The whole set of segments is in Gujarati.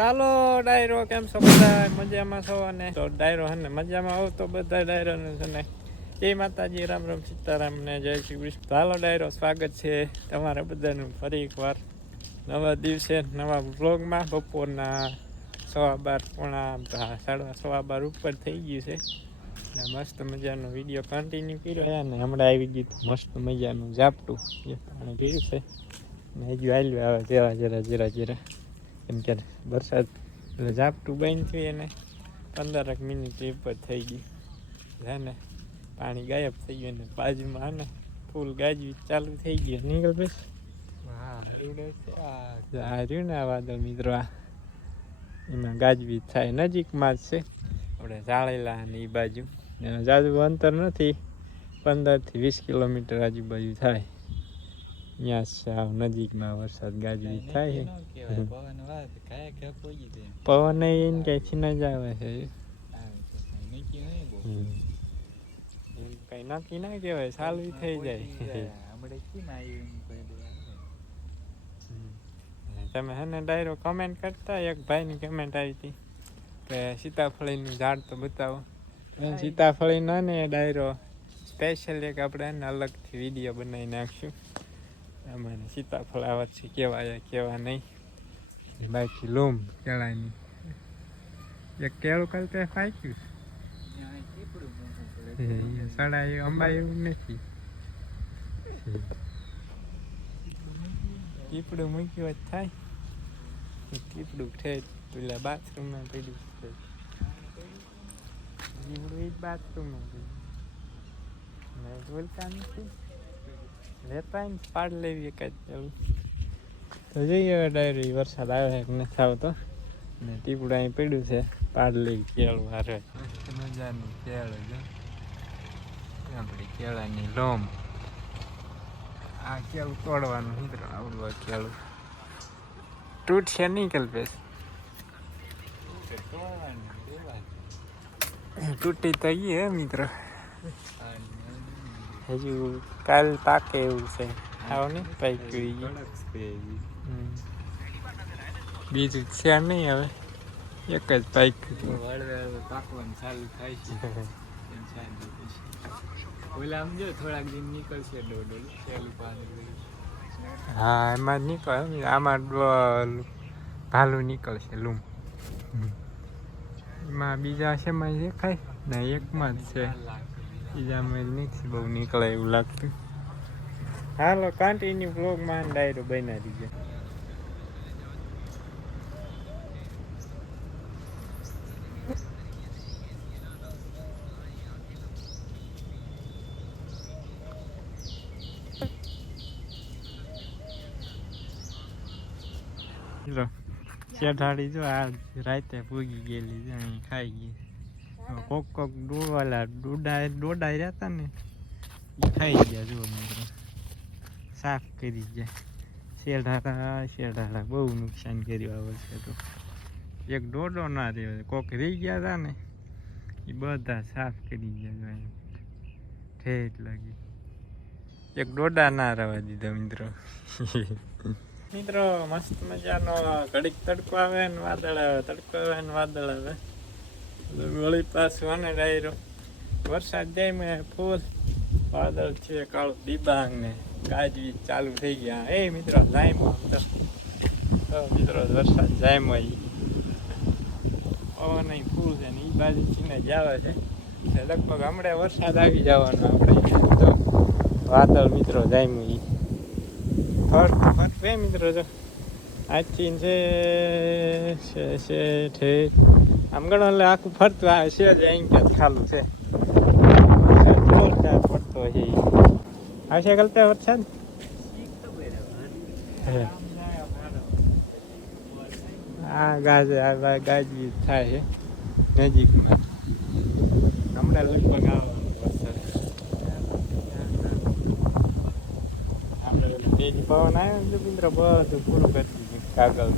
ચાલો ડાયરો કેમ છો બધા મજામાં છો અને તો ડાયરો હે ને મજામાં આવો તો બધા ડાયરોને છે ને જય માતાજી રામ રામ સીતારામ ને જય શ્રી કૃષ્ણ ચાલો ડાયરો સ્વાગત છે તમારા બધાનું ફરી એકવાર નવા દિવસે નવા બ્લોગમાં બપોરના સવા બાર પોણા સાડા સવા બાર ઉપર થઈ ગયું છે અને મસ્ત મજાનો વિડીયો કન્ટિન્યુ કર્યો છે અને હમણાં આવી ગયું મસ્ત મજાનું ઝાપટું જે પાણી પીયું છે ને હજુ આવ્યું આવે જેવા જરા જરા જરા કેમ કે વરસાદ એટલે ઝાપટું બંધ થયું એને પંદરક મિનિટ એ જ થઈ ગયું હે ને પાણી ગાયબ થઈ ગયું ને બાજુમાં ને ફૂલ ગાજવી ચાલુ થઈ ગયું નીકળ બસ હા રહ્યું ને આ વાદળ મિત્રો આ એમાં ગાજવી થાય નજીકમાં જ છે આપણે ઝાળેલા ને એ બાજુ એનું જાજુ અંતર નથી પંદરથી વીસ કિલોમીટર આજુબાજુ થાય અહીંયા સાવ નજીકમાં વરસાદ ગાજવી થાય પવન એને ક્યાંથી ન જ આવે છે કઈ નક્કી ના કહેવાય સાલવી થઈ જાય તમે હેને ડાયરો કમેન્ટ કરતા એક ભાઈની કમેન્ટ આવી હતી કે સીતાફળીનું ઝાડ તો બતાવો સીતાફળી ન ને ડાયરો સ્પેશિયલ એક આપણે એને અલગથી વિડીયો બનાવી નાખશું અમારે સીતાફળ આવત છે કેવાય કેવા નહીં બાકી લોમ કેળાની એક કેળું કાલ તે ફાંક્યું છે સાડા અંબાઈ એવું નથી ટીપડું મૂક્યું જ થાય ટીપડું છે પેલા બાથરૂમમાં પડ્યું છે ટીપડું એ બાથરૂમમાં બોલતા નથી લેતા પાડ લેવી કાંઈ ચાલુ તો જોઈએ હવે વરસાદ આવે કે નથી આવતો ને ટીપડું અહીં પડ્યું છે પાડ લેવી કેળું હારે મજાની કેળું જો આપણી કેળાની લોમ આ કેળ તોડવાનું મિત્રો આવડું આ કેળું તૂટશે નહીં કલ્પેશ તૂટી તો ગઈ હે મિત્રો હજુ કાલ પાકે એવું છે આવો ને પાકી બીજું છે નહીં હવે એક જ પાક પાકવાનું ચાલુ થાય છે ઓલા આમ થોડાક દિન નીકળશે ડોડો પેલું પાણી હા એમાં નીકળે આમાં ભાલું નીકળશે લૂમ એમાં બીજા શેમાં દેખાય ને એકમાં જ છે ઇજામેલ નથી બહુ નીકળે એવું લાગતું હાલો કન્ટિન્યુ બ્લોગમાં ડાયરો બના દીધો ચઢાડી જો આ રાતે પૂગી ગયેલી છે અહીં ખાઈ ગઈ કોક કોક ડોવાલા ડોડા ડોડા રહેતા ને એ ખાઈ ગયા જુઓ મિત્રો સાફ કરી ગયા શેઢાડા શેઢાડા બહુ નુકસાન કર્યું આ વર્ષે તો એક ડોડો ના રહ્યો કોક રહી ગયા હતા ને એ બધા સાફ કરી ગયા ઠેઠ લાગી એક ડોડા ના રહેવા દીધો મિત્રો મિત્રો મસ્ત મજાનો ઘડીક તડકો આવે ને વાદળ આવે તડકો આવે ને વાદળ આવે વળી પાછું અને ડાયરો વરસાદ જાય મેં ફૂલ વાદળ છે કાળો ડિબાંગ ને ગાજવી ચાલુ થઈ ગયા એ મિત્રો જાયમ આમ તો મિત્રો વરસાદ જાયમ હોય નહીં ફૂલ છે ને એ બાજુ ચીને જાવે છે એટલે લગભગ હમણાં વરસાદ આવી જવાનો આપણે તો વાદળ મિત્રો જાયમ એ ફર્સ્ટ ફર્સ્ટ મિત્રો જો આ છે છે છે ઠેઠ આમ ગણો એટલે આખું ફરતું આ છે જ અહીં ક્યાં ખાલું છે જોરદાર ફરતો છે આ છે ગલતે વરસાદ આ ગાજે આ ગાજી થાય છે નજીકમાં હમણાં લગભગ આવે પવન આવ્યો ને રવિન્દ્ર બધું પૂરું કરી દીધું કાગળ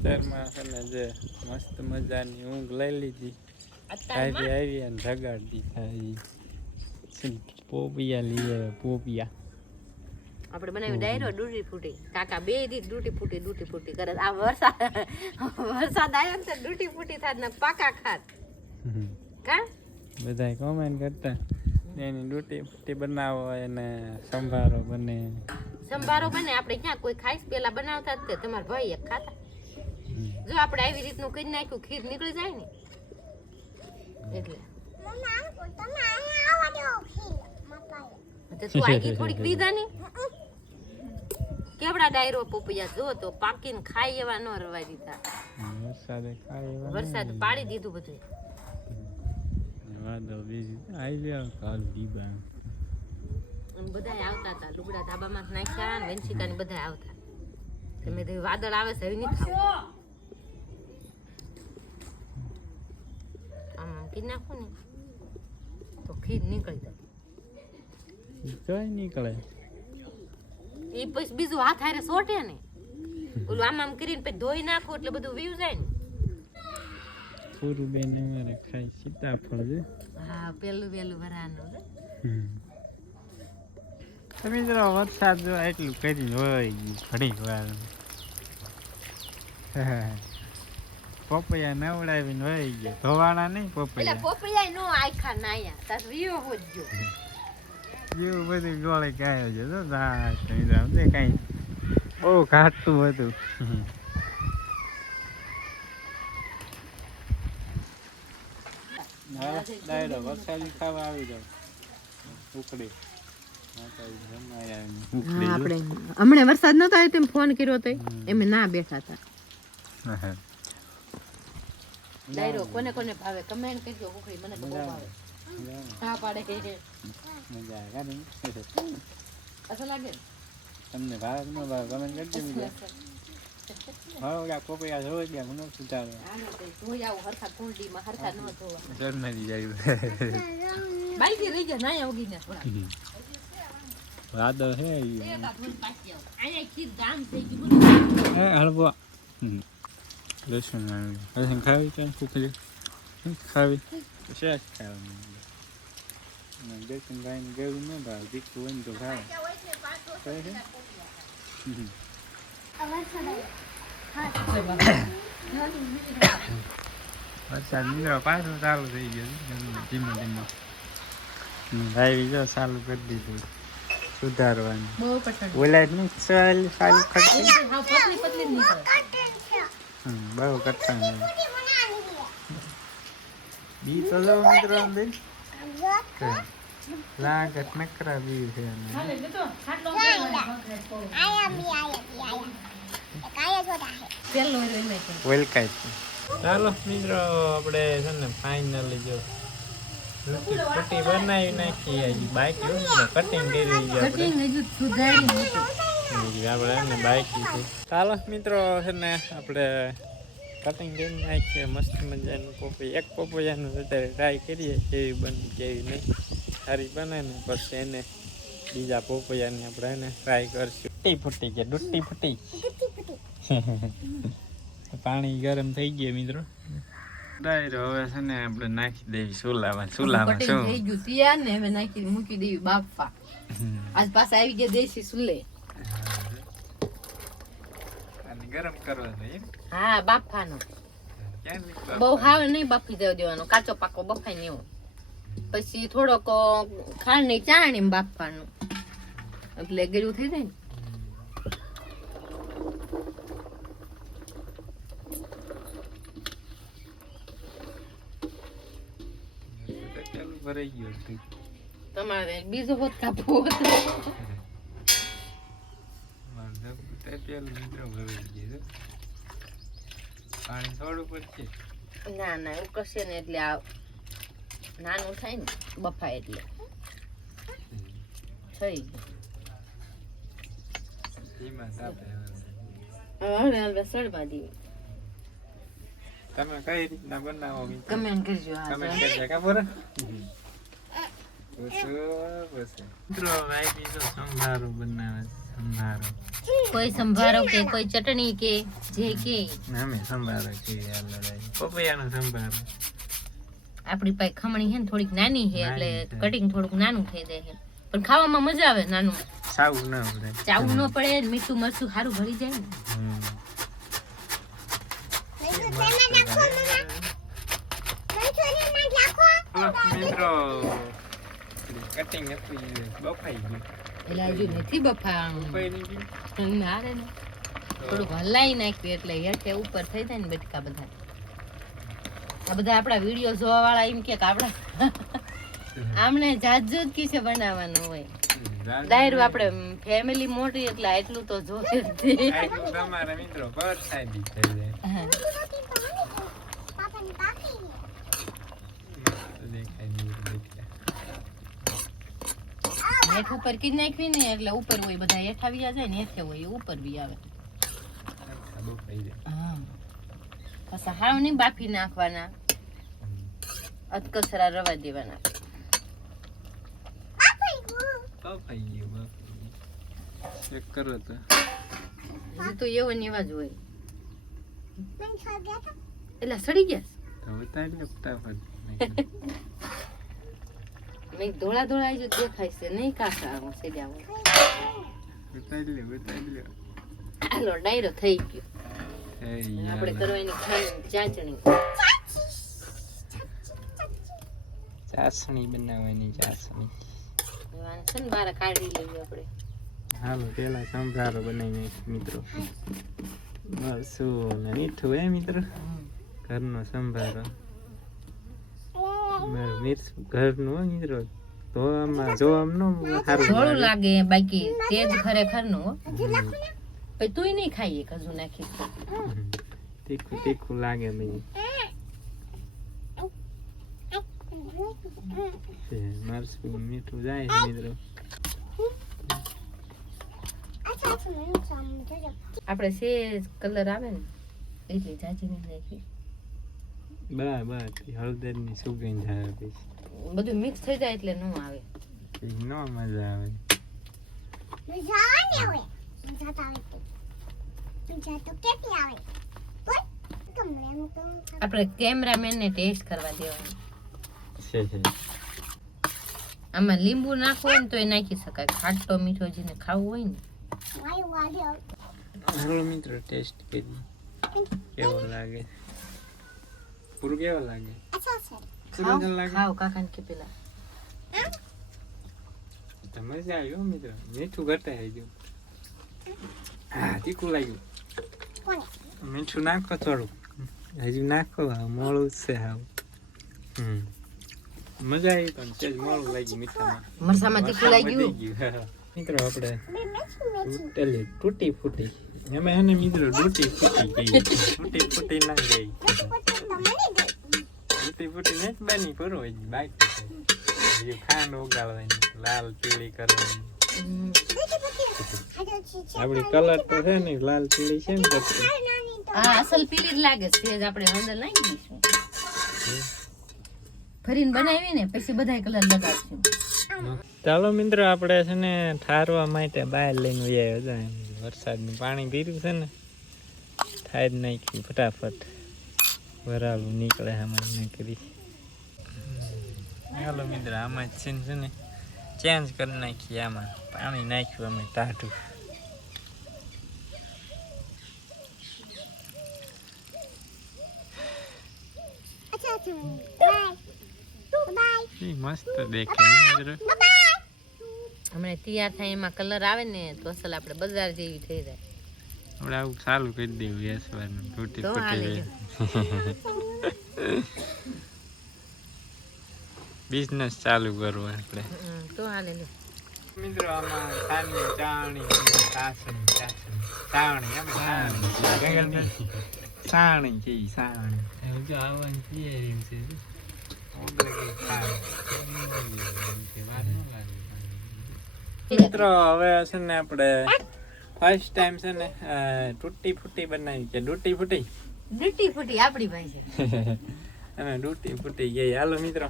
અત્યારમાં છે ને જે મસ્ત મજાની ઊંઘ લઈ લીધી આવી આવી અને જગાડી થઈ પોપિયા લઈએ પોપિયા આપણે બનાવ્યું ડાયરો ડૂટી ફૂટી કાકા બે દી ડૂટી ફૂટી ડૂટી ફૂટી કરે આ વરસાદ વરસાદ આવ્યો ને તો ડૂટી ફૂટી થાય ને પાકા ખાત કા બધાય કોમેન્ટ કરતા એની ડૂટી ફૂટી બનાવો એને સંભારો બને સંભારો બને આપણે ક્યાં કોઈ ખાઈશ પેલા બનાવતા જ તે તમારા ભાઈએ ખાતા જો આપણે આવી રીતનું કરી નાખ્યું ખીર નીકળી જાય ને એટલે તું આગી થોડીક પીધા કેવડા ડાયરો પોપૈયા જો તો પાકીને ખાઈ એવા ન રવા વરસાદ પાડી દીધું બધું વાદળ આવતા હતા લુગડા ધાબામાં નાખ્યા ને વંશિકા ને બધા આવતા તમે વાદળ આવે છે કાઢી ને તો ખીર નીકળી જાય નીકળે એ પછી બીજું હાથ હારે સોટે ને ઓલું આમ આમ કરીને પછી ધોઈ નાખો એટલે બધું વીવ ને પૂરું સીતાફળ હા પેલું પેલું ભરાનું તમે જરા વરસાદ એટલું કરી હોય ઘડી વાર હા પપૈયા નવડાવીને વહી ગયો ધોવાણા નહીં પપૈયા પપૈયા નો આખા નાયા તાર રીયો હોજ જેવું બધું ગોળે કાયો છે તો રાત તે કાંઈ બહુ ઘાટતું હતું આવી જાવ આપણે હમણાં વરસાદ નતો આવ્યો તેમ ફોન કર્યો તો એમ ના બેઠા હતા ડાયરો કોને કોને ભાવે કમેન્ટ કરજો કુકરી મને તો બહુ ભાવે હા પાડે મજા આવે કાઢી અસલ લાગે તમને ભાવે કે ન ભાવે કમેન્ટ કરજો મને સુધારો રહી ગયા નાયા ઉગી હે હે હળવા હમ લેશું હરસિંગ ખાવી ક્યાં કુકરી ખાવી શેક ખાવાની દેખીને ગાયને ગયું ન ભાવ દીકું હોય ને તો ખાવે વરસાદ નીકળ્યો પાછો ચાલુ થઈ ગયો ધીમો ધીમો ગાયવી જો ચાલુ કરી દીધું સુધારવાની ઓલા ચાલી ચાલુ કરતી પતલી પતલી નીકળે બહુ કરતા બી તો જો મિત્રો અંદર લાગત નકરા બી છે વેલકાઈ ચાલો મિત્રો આપણે છે ને ફાઇનલી જો કટી બનાવી નાખી બાઈક કટિંગ કરી કટિંગ હજુ સુધારી આપણે એમને ચાલો મિત્રો છે ને આપણે કટિંગ કરીને નાખીએ મસ્ત મજાનું પોપૈ એક પોપૈયાનું અત્યારે ટ્રાય કરીએ કેવી બની કેવી નહીં સારી બને ને પછી એને બીજા પોપૈયાની આપણે એને ટ્રાય કરશું ફૂટી ફૂટી કે ડુટ્ટી ફૂટી પાણી ગરમ થઈ ગયું મિત્રો ડાયરો હવે છે ને આપણે નાખી દેવી સુલામાં સુલામાં શું થઈ ગયું ત્યાં ને હવે નાખી મૂકી દેવી બાફા આજ પાસે આવી ગયા દેશી સુલે ગરમ કરવાનો એમ હા બાફવાનો બહુ હાવ નહીં બાફી દેવા દેવાનો કાચો પાકો બફાઈ ને પછી થોડોક ખાંડની ચાણી બાફવાનું એટલે ગળ્યું થઈ જાય ને તમારે બીજો હોત કાપવો પેલું મિત્રો તમે કઈ રીતના બનાવો કમેન્ટ કરજો કમેન્ટ કરજો ખબર કોઈ સંભારો કે કોઈ ચટણી કે જે કે અમે સંભારો કે પપૈયાનો સંભારો આપણી પાસે ખમણી છે ને થોડીક નાની છે એટલે કટિંગ થોડુંક નાનું થઈ દે હે પણ ખાવામાં મજા આવે નાનું ચાવું ન પડે ચાવું ન પડે મીઠું મરચું સારું ભરી જાય ને મિત્રો કટિંગ હતી બફાઈ ગયું એટલે હજુ નથી બફાવાનું ના રે થોડુંક હલાઈ નાખ્યું એટલે હેઠે ઉપર થઈ જાય ને બટકા બધા આ બધા આપણા વિડીયો જોવા વાળા એમ કે આપણા આમને જાત કી છે બનાવવાનું હોય દાયરું આપણે ફેમિલી મોટી એટલે એટલું તો જોશે જ મિત્રો પર સાહેબી થઈ જાય હેઠ ઉપર કી નાખવી ને એટલે ઉપર હોય બધા હેઠ આવી જાય ને હેઠે હોય ઉપર બી આવે પછી હાવ નહીં બાફી નાખવાના અધકસરા રવા દેવાના તો એવો નેવા જ હોય એટલે સડી ગયા ભાઈ ધોળા ધોળા જ દેખાય છે નહીં કાકા આવો સીધા હાલો ડાયરો થઈ ગયો આપણે કરવાની ખાંડ ચાચણી ચાસણી બનાવવાની ચાસણી વાંચન બહાર કાઢી લઈએ આપણે હાલો પેલા સંભારો બનાવીને મિત્રો બસ મીઠું હે મિત્રો ઘરનો સંભારો ઘરનું મિત્રો તો આમાં જો આમ નો સારું લાગે બાકી તે જ ખરેખર નું પછી તુંય નહીં ખાઈએ કજુ નાખી તીખું તીખું લાગે મને મારું મીઠું જાય છે આપણે સેજ કલર આવે ને એટલે જાજી નહીં નાખી બરાબર હળદર ની સુગંધ આવે પછી બધું મિક્સ થઈ જાય એટલે નો આવે નો મજા આવે મજા આવે મજા તો આવે મજા તો કેટલી આવે આપણે કેમેરામેન ને ટેસ્ટ કરવા દેવાનું આમાં લીંબુ નાખો ને તો એ નાખી શકાય ખાટો મીઠો જેને ખાવું હોય ને મિત્રો ટેસ્ટ કરી કેવો લાગે પૂરું કેવા લાગે સુરંજન લાગે ખાવ કાકા કે પેલા તમે જ આવ્યો મિત્ર મીઠું ઘટે આવી ગયું હા તીખું લાગ્યું મીઠું નાખો થોડું હજુ નાખો મોડું છે હાવ હમ મજા આવી પણ તેજ મોડું લાગ્યું મીઠામાં મરસામાં તીખું લાગ્યું મિત્રો આપણે તૂટેલી તૂટી ફૂટી અમે એને મિત્રો તૂટી ફૂટી ગઈ તૂટી ફૂટી ના ગઈ તૂટી ફૂટી ને બની પૂરું હોય બાકી ખાંડ ઉગાડવાની લાલ પીળી કરવાની આપડી કલર તો છે ને લાલ પીળી છે ને હા અસલ પીળી લાગે છે આપણે અંદર નાખી દઈશું ફરીને બનાવીને પછી બધા કલર લગાવશું ચાલો મિત્રો આપણે છે ને ઠારવા માટે બહાર લઈને વ્યાયો હતા વરસાદનું પાણી પીર્યું છે ને થાય જ નાખ્યું ફટાફટ વરાલું નીકળે આમાં નીકળી ચાલો મિત્રો આમાં જ છે ને ચેન્જ કરી નાખી આમાં પાણી નાખ્યું અમે ટાઢું Thank you. મસ્ત દેખાય મિત્રો હમણે તૈયાર થાય એમાં કલર આવે ને તો અસલ આપણે બજાર જેવી થઈ જાય આપણે આવું ચાલુ કરી દેવું યશવારનું તૂટી ફૂટી બિઝનેસ ચાલુ કરવો આપણે તો હાલે લે મિત્રો આમાં તાની ચાણી સાસણી સાસણી ચાણી સાણી સાણી સાણી સાણી આવવાની છે મિત્રો હવે છે ને આપણે ફર્સ્ટ ટાઈમ છે ને તૂટી ફૂટી બનાવી છે ડૂટી ફૂટી ડૂટી ફૂટી આપણી ભાઈ છે અને ડૂટી ફૂટી ગઈ હાલો મિત્રો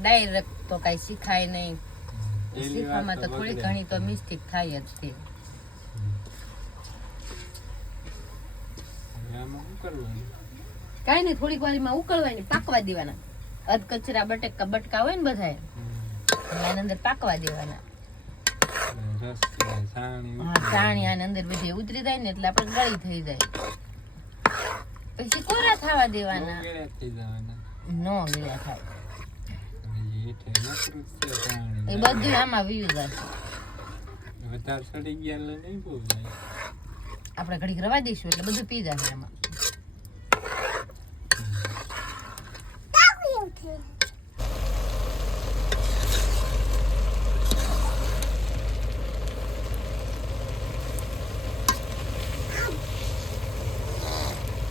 ડાયરેક્ટ તો કઈ શીખાય નહીં શીખવામાં તો થોડી ઘણી તો મિસ્ટેક થાય જ છે કઈ નહીં થોડીક વારીમાં ઉકળવાની પાકવા દેવાના અધ કચરા બટેકા બટકા હોય ને બધા એની અંદર પાકવા દેવાના સાણી આની અંદર બધી ઉતરી જાય ને એટલે આપણે ગળી થઈ જાય પછી કોરા થવા દેવાના નો ગળ્યા થાય એ બધું આમાં વ્યૂઝ હશે વધારે સડી ગયા નહીં બોલાય આપણે ઘડીક રવા દઈશું એટલે બધું પી જશે એમાં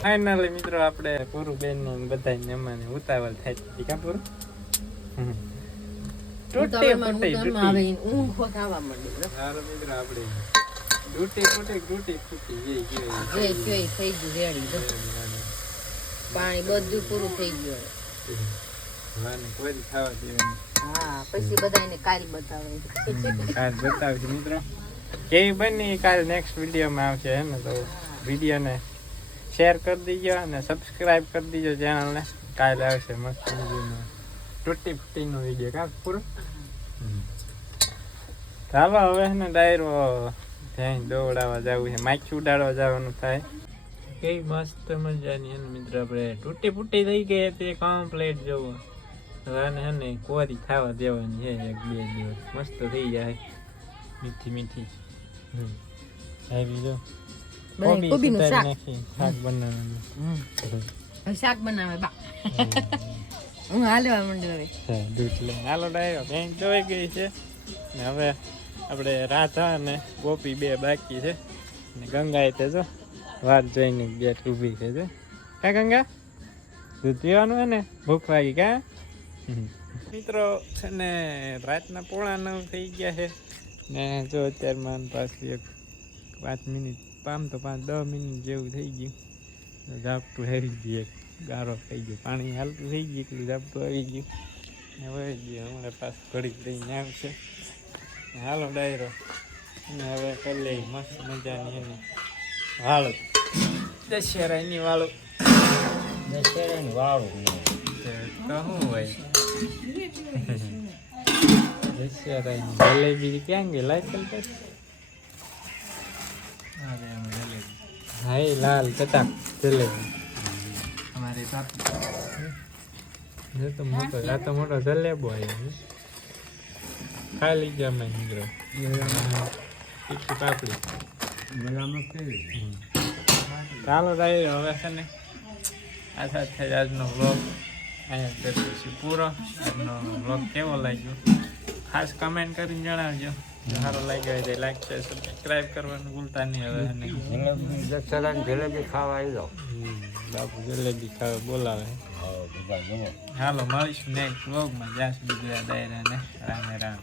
ફાઇનલી મિત્રો આપણે પૂરું બેન ને બધા મહેમાન ઉતાવળ થાય કા પૂરું તૂટે તૂટે ઊંઘ ખાવા માંડી મિત્રો આપણે તૂટી તૂટી તૂટી થઈ ગયું પાણી બધું પૂરું થઈ ગયું વાને કોઈ ખાવા દેવાનું હા પછી બધાને કાલ બતાવે કાલ બતાવશે મિત્રો કેવી બની કાલ નેક્સ્ટ વિડીયોમાં આવશે હે ને તો વિડીયોને શેર કરી દીજો અને સબસ્ક્રાઇબ કરી દીજો ચેનલને કાલ આવશે મસ્ત મજાનો તૂટી ફૂટીનો વિડીયો કાં પૂરો ચાલો હવે ને ડાયરો ત્યાં દોડાવા જવું છે માખી ઉડાડવા જવાનું થાય કઈ મસ્ત મજાની અને મિત્ર આપણે તૂટી ફૂટી થઈ ગઈ હતી કમ્પ્લેટ જવું અને હે ખાવા દેવાની મીઠી મીઠી હમ શાક બનાવવાનું શાક બનાવે હું હાલો ડાયો બેંક જોઈ છે હવે આપણે રાધા અને ગોપી બે બાકી છે અને ગંગા એ જો વાત જોઈને ગેટ ઊભી છે જો કા ગંગા દૂધ પીવાનું હે ને ભૂખ લાગી કા મિત્રો છે ને રાતના પોણા નવ થઈ ગયા છે ને જો અત્યારે અત્યારમાં પાછી એક પાંચ મિનિટ પામ તો પાંચ દસ મિનિટ જેવું થઈ ગયું ઝાપટું હેરી ગયું ગારો થઈ ગયો પાણી હાલતું થઈ ગયું એટલું ઝાપટું આવી ગયું ને વહી હવે હમણાં પાછું ઘડી લઈને આવશે હાલો ડાયરો અને હવે કરી મસ્ત મજાની એની વાળું દશેરાની વાળું દશેરાની વાળું કહું હોય દશેરાની જલેબી ક્યાં ગઈ લાઈ ચાલતા અરે જલેબી હાય લાલ ચટાક જલેબી અમારી પાપી મોટો આ તો મોટો જલેબો આવ્યો ખાઈ લઈ ગયા મહેન્દ્ર તીખી પાપડી ગળામાં કેવી ચાલો ભાઈ હવે છે ને આ સાથે જ આજનો બ્લોગ અહીંયા કરીએ છીએ પૂરો આજનો બ્લોગ કેવો લાગ્યો ખાસ કમેન્ટ કરીને જણાવજો સારો લાગ્યો હોય તો લાઈક છે સબસ્ક્રાઈબ કરવાનું ભૂલતા નહીં હવે દશરાને જલેબી ખાવા આવી દો બાપુ જલેબી ખાવે બોલાવે હાલો મળીશું નેક્સ્ટ બ્લોગમાં જ્યાં સુધી ગયા દાયરાને રામે રામ